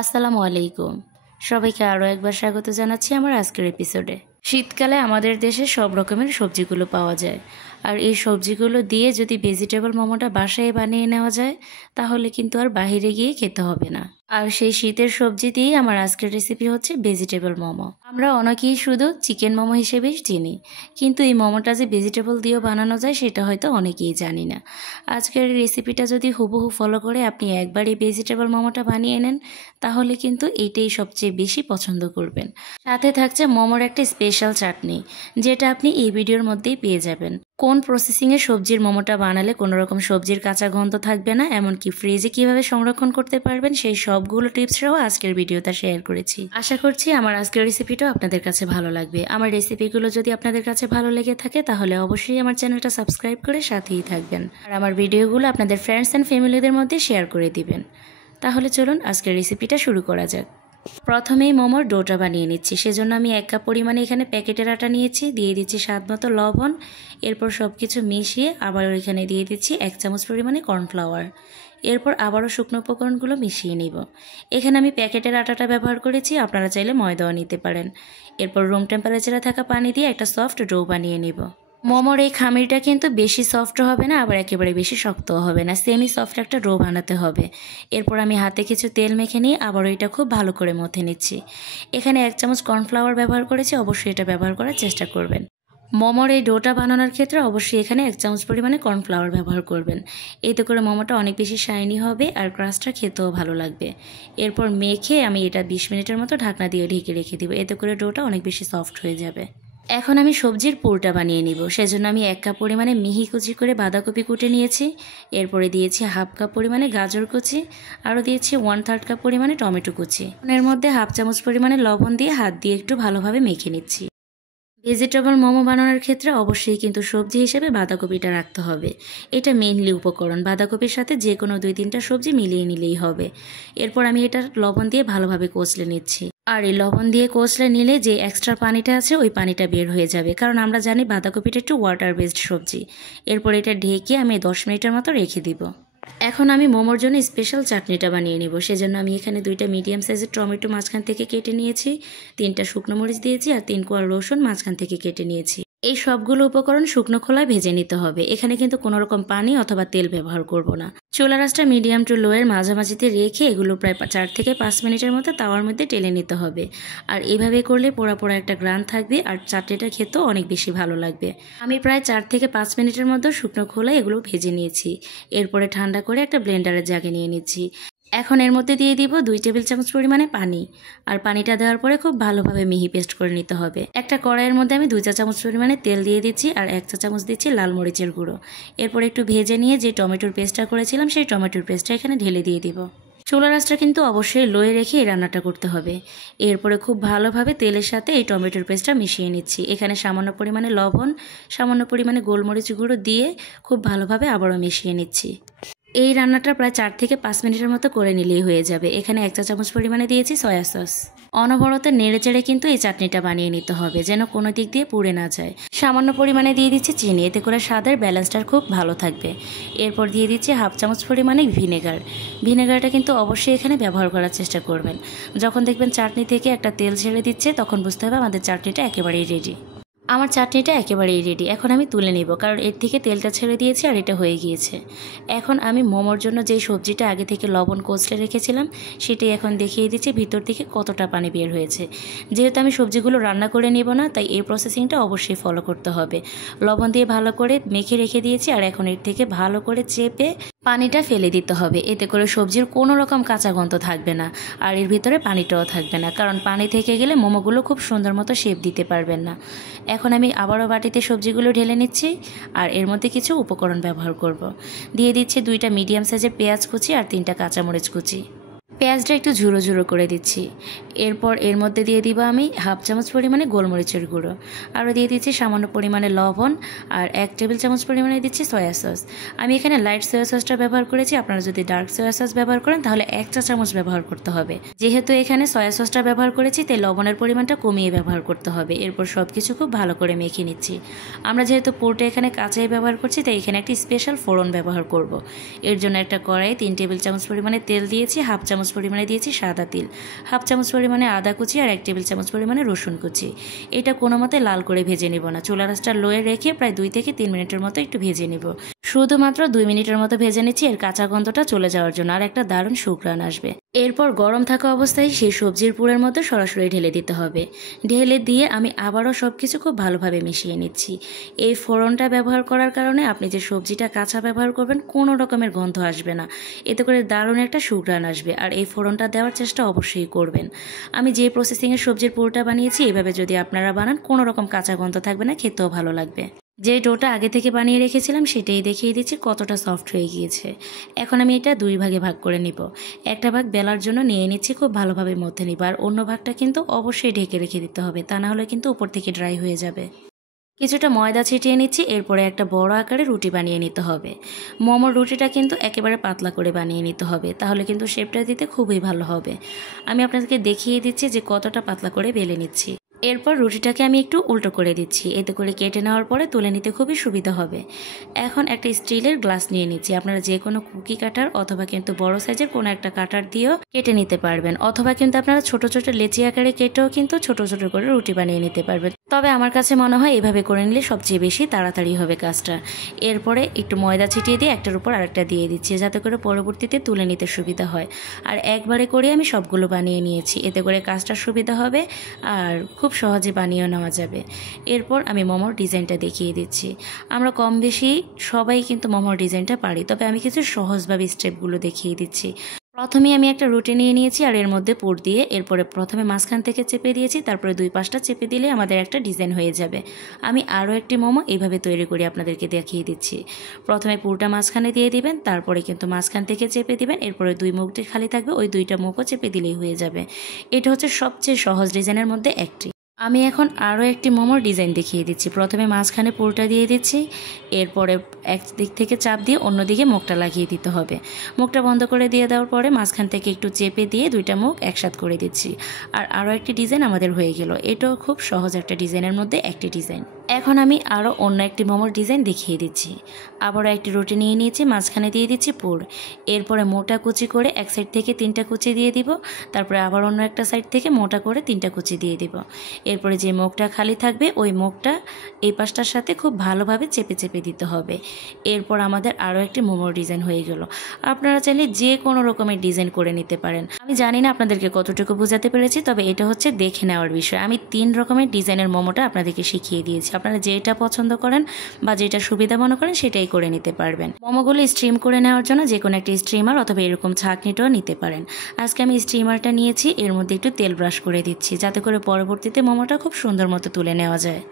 আসসালামু আলাইকুম। সবাইকে আরও একবার স্বাগত জানাচ্ছি আমার আজকের এপিসোডে। শীতকালে আমাদের দেশে সব রকমের সবজিগুলো পাওয়া যায়, আর এই সবজিগুলো দিয়ে যদি ভেজিটেবল মোমোটা বাসায় বানিয়ে নেওয়া যায় তাহলে কিন্তু আর বাইরে গিয়ে খেতে হবে না। আর সেই শীতের সবজি দিয়েই আমার আজকের রেসিপি হচ্ছে ভেজিটেবল মোমো। আমরা অনেকেই শুধু চিকেন মোমো হিসেবেই চিনি, কিন্তু এই মোমোটা যে ভেজিটেবল দিয়েও বানানো যায় সেটা হয়তো অনেকেই জানি না। আজকের রেসিপিটা যদি হুবহু ফলো করে আপনি একবার এই ভেজিটেবল মোমোটা বানিয়ে নেন তাহলে কিন্তু এইটাই সবচেয়ে বেশি পছন্দ করবেন। সাথে থাকছে মোমোর একটা স্পেশাল চাটনি, যেটা আপনি এই ভিডিওর মধ্যেই পেয়ে যাবেন। কোন প্রসেসিংয়ে সবজির মোমোটা বানালে কোনো রকম সবজির কাঁচা গন্ধ থাকবে না, এমনকি ফ্রিজে কিভাবে সংরক্ষণ করতে পারবেন সেই সবগুলো টিপসরাও আজকের ভিডিওতে শেয়ার করেছি। আশা করছি আমার আজকের রেসিপিটাও আপনাদের কাছে ভালো লাগবে। আমার রেসিপিগুলো যদি আপনাদের কাছে ভালো লেগে থাকে তাহলে অবশ্যই আমার চ্যানেলটা সাবস্ক্রাইব করে সাথেই থাকবেন, আর আমার ভিডিওগুলো আপনাদের ফ্রেন্ডস অ্যান্ড ফ্যামিলিদের মধ্যে শেয়ার করে দিবেন। তাহলে চলুন আজকের রেসিপিটা শুরু করা যাক। প্রথমেই মোমোর ডোটা বানিয়ে নিচ্ছি। সেজন্য আমি 1 কাপ পরিমাণে এখানে প্যাকেটের আটা নিয়েছি, দিয়ে দিচ্ছি স্বাদ মতো লবণ। এরপর সব কিছু মিশিয়ে আবারও এখানে দিয়ে দিচ্ছি 1 চামচ পরিমাণে কর্নফ্লাওয়ার। এরপর আবারও শুকনো উপকরণগুলো মিশিয়ে নিব। এখানে আমি প্যাকেটের আটাটা ব্যবহার করেছি, আপনারা চাইলে ময়দাও নিতে পারেন। এরপর রুম টেম্পারেচারে থাকা পানি দিয়ে একটা সফট ডো বানিয়ে নিব। মোমোর এই খামিরটা কিন্তু বেশি সফট হবে না, আবার একেবারে বেশি শক্তও হবে না, সেমি সফট একটা ডো বানাতে হবে। এরপর আমি হাতে কিছু তেল মেখে নিয়ে আবারও এটা খুব ভালো করে মথে নিচ্ছি। এখানে 1 চামচ কর্নফ্লাওয়ার ব্যবহার করেছি, অবশ্যই এটা ব্যবহার করার চেষ্টা করবেন। মোমোর এই ডোটা বানানোর ক্ষেত্রে অবশ্যই এখানে 1 চামচ পরিমাণে কর্নফ্লাওয়ার ব্যবহার করবেন। এতে করে মোমোটা অনেক বেশি শাইনি হবে আর ক্রাস্টটা খেতেও ভালো লাগবে। এরপর মেখে আমি এটা 20 মিনিটের মতো ঢাকনা দিয়ে ঢেকে রেখে দিব, এতে করে ডোটা অনেক বেশি সফট হয়ে যাবে। এখন আমি সবজির পুরটা বানিয়ে নিব। সেজন্য আমি 1 কাপ পরিমাণে মিহি কুচি করে বাঁধাকপি কুটে নিয়েছি। এরপরে দিয়েছি 1/2 কাপ পরিমাণে গাজর কুচি, আরও দিয়েছি 1/3 কাপ পরিমাণে টমেটো কুচি। এর মধ্যে 1/2 চামচ পরিমাণে লবণ দিয়ে হাত দিয়ে একটু ভালোভাবে মেখে নিচ্ছি। ভেজিটেবল মোমো বানানোর ক্ষেত্রে অবশ্যই কিন্তু সবজি হিসেবে বাঁধাকপিটা রাখতে হবে। এটা মেইনলি উপকরণ। বাঁধাকপির সাথে যে কোনো 2-3টা সবজি মিলিয়ে নিলেই হবে। এরপর আমি এটা লবণ দিয়ে ভালোভাবে কষলে নিচ্ছি। আর এই লবণ দিয়ে কষলে নিলে যে এক্সট্রা পানিটা আছে ওই পানিটা বের হয়ে যাবে, কারণ আমরা জানি বাঁধাকপিটা একটু ওয়াটার বেসড সবজি। এরপর এটা ঢেকে আমি 10 মিনিটের মতো রেখে দিব। এখন আমি মোমোর জন্য স্পেশাল চাটনিটা বানিয়ে নিব। সেজন্য আমি এখানে 2টা মিডিয়াম সাইজের টমেটো মাঝখান থেকে কেটে নিয়েছি, 3টা শুকনো মরিচ দিয়েছি আর 3 কোয়া রসুন মাঝখান থেকে কেটে নিয়েছি। এই সবগুলো উপকরণ শুকনো খোলায় ভেজে নিতে হবে। এখানে কিন্তু কোনো রকম পানি অথবা তেল ব্যবহার করব না। চুলার আঁচটা মিডিয়াম টু লো এর মাঝামাঝিতে রেখে এগুলো প্রায় 4 থেকে 5 মিনিটের মতো তাওয়ার মধ্যে টেলে নিতে হবে। আর এইভাবে করলে পোড়া পোড়া একটা গ্রান থাকবে আর চাটনিটা খেতেও অনেক বেশি ভালো লাগবে। আমি প্রায় 4 থেকে 5 মিনিটের মধ্যে শুকনো খোলায় এগুলো ভেজে নিয়েছি। এরপরে ঠান্ডা করে একটা ব্লেন্ডারের জাগে নিয়ে নিচ্ছি। এখন এর মধ্যে দিয়ে দিব 2 টেবিল চামচ পরিমাণে পানি, আর পানিটা দেওয়ার পরে খুব ভালোভাবে মিহি পেস্ট করে নিতে হবে। একটা কড়াইয়ের মধ্যে আমি 2 চা চামচ পরিমাণে তেল দিয়ে দিচ্ছি আর 1 চা চামচ দিচ্ছি লাল মরিচের গুঁড়ো। এরপর একটু ভেজে নিয়ে যে টমেটোর পেস্টটা করেছিলাম সেই টমেটোর পেস্টটা এখানে ঢেলে দিয়ে দিব। চুলার আঁচটা কিন্তু অবশ্যই লোয়ে রেখে এই রান্নাটা করতে হবে। এরপরে খুব ভালোভাবে তেলের সাথে এই টমেটোর পেস্টটা মিশিয়ে নিচ্ছি। এখানে সামান্য পরিমাণে লবণ, সামান্য পরিমাণে গোলমরিচ গুঁড়ো দিয়ে খুব ভালোভাবে আবারও মিশিয়ে নিচ্ছি। এই রান্নাটা প্রায় 4 থেকে 5 মিনিটের মতো করে নিলেই হয়ে যাবে। এখানে 1 চা চামচ পরিমাণে দিয়েছি সয়া সস। অনবরত নেড়েচেড়ে কিন্তু এই চাটনিটা বানিয়ে নিতে হবে, যেন কোনো দিক দিয়ে পুড়ে না যায়। সামান্য পরিমাণে দিয়ে দিচ্ছি চিনি, এতে করে স্বাদের ব্যালেন্সটা খুব ভালো থাকবে। এরপর দিয়ে দিচ্ছি 1/2 চামচ পরিমাণে ভিনেগার। ভিনেগারটা কিন্তু অবশ্যই এখানে ব্যবহার করার চেষ্টা করবেন। যখন দেখবেন চাটনি থেকে একটা তেল ছেড়ে দিচ্ছে তখন বুঝতে হবে আমাদের চাটনিটা একেবারেই রেডি। আমার চাটনিটা একেবারেই রেডি। এখন আমি তুলে নিব, কারণ এর থেকে তেলটা ছেড়ে দিয়েছি আর এটা হয়ে গিয়েছে। এখন আমি মোমোর জন্য যেই সবজিটা আগে থেকে লবণ কষলে রেখেছিলাম সেটাই এখন দেখিয়ে দিচ্ছি ভিতর থেকে কতটা পানি বের হয়েছে। যেহেতু আমি সবজিগুলো রান্না করে নেব না, তাই এই প্রসেসিংটা অবশ্যই ফলো করতে হবে। লবণ দিয়ে ভালো করে মেখে রেখে দিয়েছি, আর এখন এর থেকে ভালো করে চেপে পানিটা ফেলে দিতে হবে। এতে করে সবজির কোনো রকম কাঁচা গন্ধ থাকবে না, আর এর ভিতরে পানিটাও থাকবে না, কারণ পানি থেকে গেলে মোমোগুলো খুব সুন্দর মতো শেপ দিতে পারবেন না। এখন আমি আবারও বাটিতে সবজিগুলো ঢেলে নিচ্ছি, আর এর মধ্যে কিছু উপকরণ ব্যবহার করব। দিয়ে দিচ্ছি 2টা মিডিয়াম সাইজের পেঁয়াজ কুচি আর 3টা কাঁচামরিচ কুচি। পেঁয়াজটা একটু ঝুড়ো ঝুড়ো করে দিচ্ছি। এরপর এর মধ্যে দিয়ে দিব আমি হাফ চামচ পরিমাণে গোলমরিচের গুঁড়ো, আরও দিয়ে দিচ্ছি সামান্য পরিমাণে লবণ, আর 1 টেবিল চামচ পরিমাণে দিচ্ছি সয়া সস। আমি এখানে লাইট সয়া সসটা ব্যবহার করেছি, আপনারা যদি ডার্ক সয়া সস ব্যবহার করেন তাহলে 1 চা চামচ ব্যবহার করতে হবে। যেহেতু এখানে সয়া সসটা ব্যবহার করেছি তাই লবণের পরিমাণটা কমিয়ে ব্যবহার করতে হবে। এরপর সব কিছু খুব ভালো করে মেখে নিচ্ছি। আমরা যেহেতু পুরটা এখানে কাঁচাই ব্যবহার করছি তাই এখানে একটি স্পেশাল ফোড়ন ব্যবহার করব। এর জন্য একটা কড়াইয়ে 3 টেবিল চামচ পরিমাণে তেল দিয়েছি, হাফ চামচ পরিমাণে দিয়েছি সাদা তিল, হাফ চামচ পরিমাণে আদা কুচি আর 1 টেবিল চামচ পরিমাণে রসুন কুচি। এটা কোনো মতে লাল করে ভেজে নিব না, চুলার আঁচটা লোয়ে রেখে প্রায় 2 থেকে 3 মিনিটের মতো একটু ভেজে নিব। শুধুমাত্র 2 মিনিটের মতো ভেজে নিচ্ছি এর কাঁচা গন্ধটা চলে যাওয়ার জন্য, আর একটা দারুণ সুঘ্রাণ আসবে। এরপর গরম থাকা অবস্থায় সেই সবজির পুরের মধ্যে সরাসরি ঢেলে দিতে হবে। ঢেলে দিয়ে আমি আবারও সব কিছু খুব ভালোভাবে মিশিয়ে নিচ্ছি। এই ফোড়নটা ব্যবহার করার কারণে আপনি যে সবজিটা কাঁচা ব্যবহার করবেন কোনো রকমের গন্ধ আসবে না, এতে করে দারুণ একটা সুঘ্রাণ আসবে। আর এই ফোড়নটা দেওয়ার চেষ্টা অবশ্যই করবেন। আমি যে প্রসেসিংয়ের সবজির পুরোটা বানিয়েছি এভাবে যদি আপনারা বানান কোনো রকম কাঁচা গন্ধ থাকবে না, খেতেও ভালো লাগবে। যে ডোটা আগে থেকে বানিয়ে রেখেছিলাম সেটাই দেখিয়ে দিচ্ছি কতটা সফট হয়ে গিয়েছে। এখন আমি এটা 2 ভাগে ভাগ করে নিব। একটা ভাগ বেলার জন্য নিয়ে নিচ্ছি, খুব ভালোভাবে মধ্যে নিব, আর অন্য ভাগটা কিন্তু অবশ্যই ঢেকে রেখে দিতে হবে, তা না হলে কিন্তু উপর থেকে ড্রাই হয়ে যাবে। কিছুটা ময়দা ছিটিয়ে নিচ্ছি, এরপরে একটা বড় আকারে রুটি বানিয়ে নিতে হবে। মোমোর রুটিটা কিন্তু একেবারে পাতলা করে বানিয়ে নিতে হবে, তাহলে কিন্তু শেপটা দিতে খুবই ভালো হবে। আমি আপনাদেরকে দেখিয়ে দিচ্ছি যে কতটা পাতলা করে বেলে নিচ্ছি। এরপর রুটিটাকে আমি একটু উল্টো করে দিচ্ছি, এতে করে কেটে নেওয়ার পরে তুলে নিতে খুবই সুবিধা হবে। এখন একটা স্টিলের গ্লাস নিয়ে নিচ্ছি। আপনারা যে কোনো কুকি কাটার অথবা কিন্তু বড় সাইজের কোনো একটা কাটার দিয়েও কেটে নিতে পারবেন, অথবা কিন্তু আপনারা ছোট ছোট লেচি আকারে কেটেও কিন্তু ছোট ছোট করে রুটি বানিয়ে নিতে পারবেন। তবে আমার কাছে মনে হয় এভাবে করে নিলে সবচেয়ে বেশি তাড়াতাড়ি হবে কাজটা। এরপরে একটু ময়দা ছিটিয়ে দিয়ে একটার উপর আরেকটা দিয়ে দিচ্ছি, যাতে করে পরবর্তীতে তুলে নিতে সুবিধা হয়। আর একবারে করে আমি সবগুলো বানিয়ে নিয়েছি, এতে করে কাজটা সুবিধা হবে আর খুব সহজে বানিয়ে নেওয়া যাবে। এরপর আমি মোমোর ডিজাইনটা দেখিয়ে দিচ্ছি। আমরা কম বেশি সবাই কিন্তু মোমোর ডিজাইনটা পারি, তবে আমি কিছু সহজভাবে স্টেপগুলো দেখিয়ে দিচ্ছি। প্রথমে আমি একটা রুটি নিয়ে নিয়েছি আর এর মধ্যে পুর দিয়ে, এরপরে প্রথমে মাঝখান থেকে চেপে দিয়েছি, তারপরে 2 পাশটা চেপে দিলে আমাদের একটা ডিজাইন হয়ে যাবে। আমি আরও একটি মোমো এইভাবে তৈরি করি আপনাদেরকে দেখিয়ে দিচ্ছি। প্রথমে পুরটা মাঝখানে দিয়ে দিবেন, তারপরে কিন্তু মাঝখান থেকে চেপে দিবেন, এরপরে 2 মুখটি খালি থাকবে, ওই 2টা মুখও চেপে দিলেই হয়ে যাবে। এটা হচ্ছে সবচেয়ে সহজ ডিজাইনের মধ্যে একটি। আমি এখন আরও একটি মোমোর ডিজাইন দেখিয়ে দিচ্ছি। প্রথমে মাঝখানে পুরটা দিয়ে দিচ্ছি, এরপরে এক দিক থেকে চাপ দিয়ে অন্যদিকে মুখটা লাগিয়ে দিতে হবে। মুখটা বন্ধ করে দিয়ে দেওয়ার পরে মাঝখান থেকে একটু চেপে দিয়ে 2টা মুখ একসাথে করে দিচ্ছি, আর আরও একটি ডিজাইন আমাদের হয়ে গেল। এটাও খুব সহজ একটা ডিজাইনের মধ্যে একটি ডিজাইন। এখন আমি আরও অন্য একটি মোমোর ডিজাইন দেখিয়ে দিচ্ছি। আবারও একটি রুটি নিয়ে নিয়েছি, মাঝখানে দিয়ে দিচ্ছি পুর, এরপরে মোটা কুচি করে এক সাইড থেকে 3টা কুচি দিয়ে দিব, তারপরে আবার অন্য একটা সাইড থেকে মোটা করে 3টা কুচি দিয়ে দিব। এরপরে যে মুখটা খালি থাকবে ওই মুখটা এই পাশটার সাথে খুব ভালোভাবে চেপে চেপে দিতে হবে। এরপর আমাদের আরও একটি মোমোর ডিজাইন হয়ে গেল। আপনারা চাইলে যে কোনো রকমের ডিজাইন করে নিতে পারেন। আমি জানি না আপনাদেরকে কতটুকু বোঝাতে পেরেছি, তবে এটা হচ্ছে দেখে নেওয়ার বিষয়। আমি 3 রকমের ডিজাইনের মোমোটা আপনাদেরকে শিখিয়ে দিয়েছি। আপনারা যেটা পছন্দ করেন বা যেটা সুবিধা মনে করেন সেটাই করে নিতে পারবেন। মোমোগুলো স্টিম করে নেওয়ার জন্য যে কোনো একটা স্টিমার অথবা এরকম ছাঁকনিটাও নিতে পারেন। আজকে আমি স্টিমারটা নিয়েছি, এর মধ্যে একটু তেল ব্রাশ করে দিচ্ছি, যাতে করে পরবর্তীতে মোমোটা খুব সুন্দর মতো তুলে নেওয়া যায়।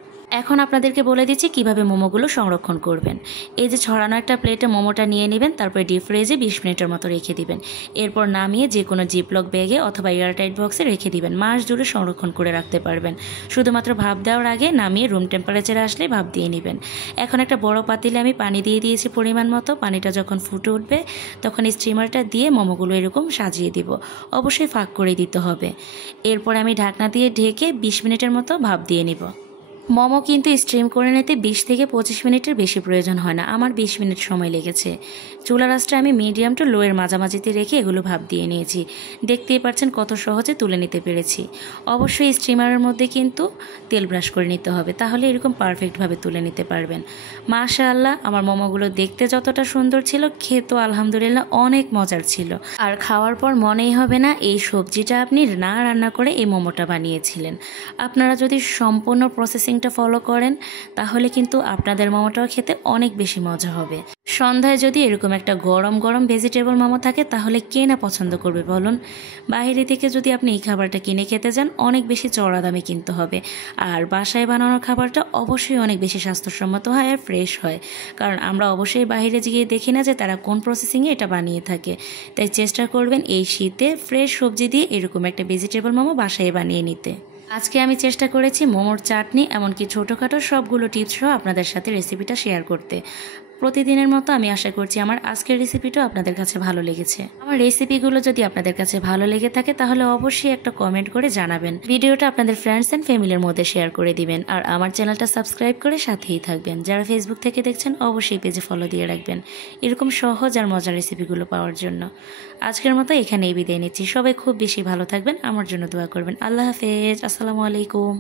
এখন আপনাদেরকে বলে দিচ্ছি কিভাবে মোমোগুলো সংরক্ষণ করবেন। এই যে ছড়ানো একটা প্লেটে মোমোটা নিয়ে নেবেন, তারপরে ডিপ ফ্রিজে 20 মিনিটের মতো রেখে দিবেন। এরপর নামিয়ে যে কোনো জিপলক ব্যাগে অথবা এয়ারটাইট বক্সে রেখে দিবেন। মাস জুড়ে সংরক্ষণ করে রাখতে পারবেন। শুধুমাত্র ভাপ দেওয়ার আগে নামিয়ে রুম টেম্পারেচারে আসলে ভাপ দিয়ে নেবেন। এখন একটা বড় পাতিলে আমি পানি দিয়ে দিয়েছি পরিমাণ মতো। পানিটা যখন ফুটে উঠবে তখন স্টিমারটা দিয়ে মোমোগুলো এরকম সাজিয়ে দিব, অবশ্যই ফাঁক করে দিতে হবে। এরপর আমি ঢাকনা দিয়ে ঢেকে 20 মিনিটের মতো ভাপ দিয়ে নিব। মোমো কিন্তু স্টিম করে নিতে 20 থেকে 25 মিনিটের বেশি প্রয়োজন হয় না। আমার 20 মিনিট সময় লেগেছে। চুলার আঁচটা আমি মিডিয়াম টু লোয়ের মাঝামাঝিতে রেখে এগুলো ভাপ দিয়ে নিয়েছি। দেখতেই পাচ্ছেন কত সহজে তুলে নিতে পেরেছি। অবশ্যই স্টিমারের মধ্যে কিন্তু তেল ব্রাশ করে নিতে হবে, তাহলে এরকম পারফেক্টভাবে তুলে নিতে পারবেন। মাশাআল্লাহ, আমার মোমোগুলো দেখতে যতটা সুন্দর ছিল, খেতেও আলহামদুলিল্লাহ অনেক মজার ছিল। আর খাওয়ার পর মনেই হবে না এই সবজিটা আপনি না রান্না করে এই মোমোটা বানিয়েছিলেন। আপনারা যদি সম্পূর্ণ প্রসেসিং প্রসেসিংটা ফলো করেন তাহলে কিন্তু আপনাদের মোমোটাও খেতে অনেক বেশি মজা হবে। সন্ধ্যায় যদি এরকম একটা গরম গরম ভেজিটেবল মোমো থাকে তাহলে কে না পছন্দ করবে বলুন। বাইরে থেকে যদি আপনি এই খাবারটা কিনে খেতে যান অনেক বেশি চড়া দামে কিনতে হবে, আর বাসায় বানানোর খাবারটা অবশ্যই অনেক বেশি স্বাস্থ্যসম্মত হয় আর ফ্রেশ হয়, কারণ আমরা অবশ্যই বাইরে গিয়ে দেখি না যে তারা কোন প্রসেসিংয়ে এটা বানিয়ে থাকে। তাই চেষ্টা করবেন এই শীতে ফ্রেশ সবজি দিয়ে এরকম একটা ভেজিটেবল মোমো বাসায় বানিয়ে নিতে। আজকে আমি চেষ্টা করেছি মোমোর চাটনি এমনকি ছোটোখাটো সবগুলো টিপস সহ আপনাদের সাথে রেসিপিটা শেয়ার করতে। প্রতিদিনের মতো আমি আশা করছি আমার আজকের রেসিপিটাও আপনাদের কাছে ভালো লেগেছে। আমার রেসিপিগুলো যদি আপনাদের কাছে ভালো লেগে থাকে তাহলে অবশ্যই একটা কমেন্ট করে জানাবেন। ভিডিওটা আপনাদের ফ্রেন্ডস অ্যান্ড ফ্যামিলির মধ্যে শেয়ার করে দিবেন, আর আমার চ্যানেলটা সাবস্ক্রাইব করে সাথেই থাকবেন। যারা ফেসবুক থেকে দেখছেন অবশ্যই পেজে ফলো দিয়ে রাখবেন এরকম সহজ আর মজার রেসিপিগুলো পাওয়ার জন্য। আজকের মতো এখানেই বিদায় নিচ্ছি। সবাই খুব বেশি ভালো থাকবেন, আমার জন্য দোয়া করবেন। আল্লাহ হাফেজ, আসসালামু আলাইকুম।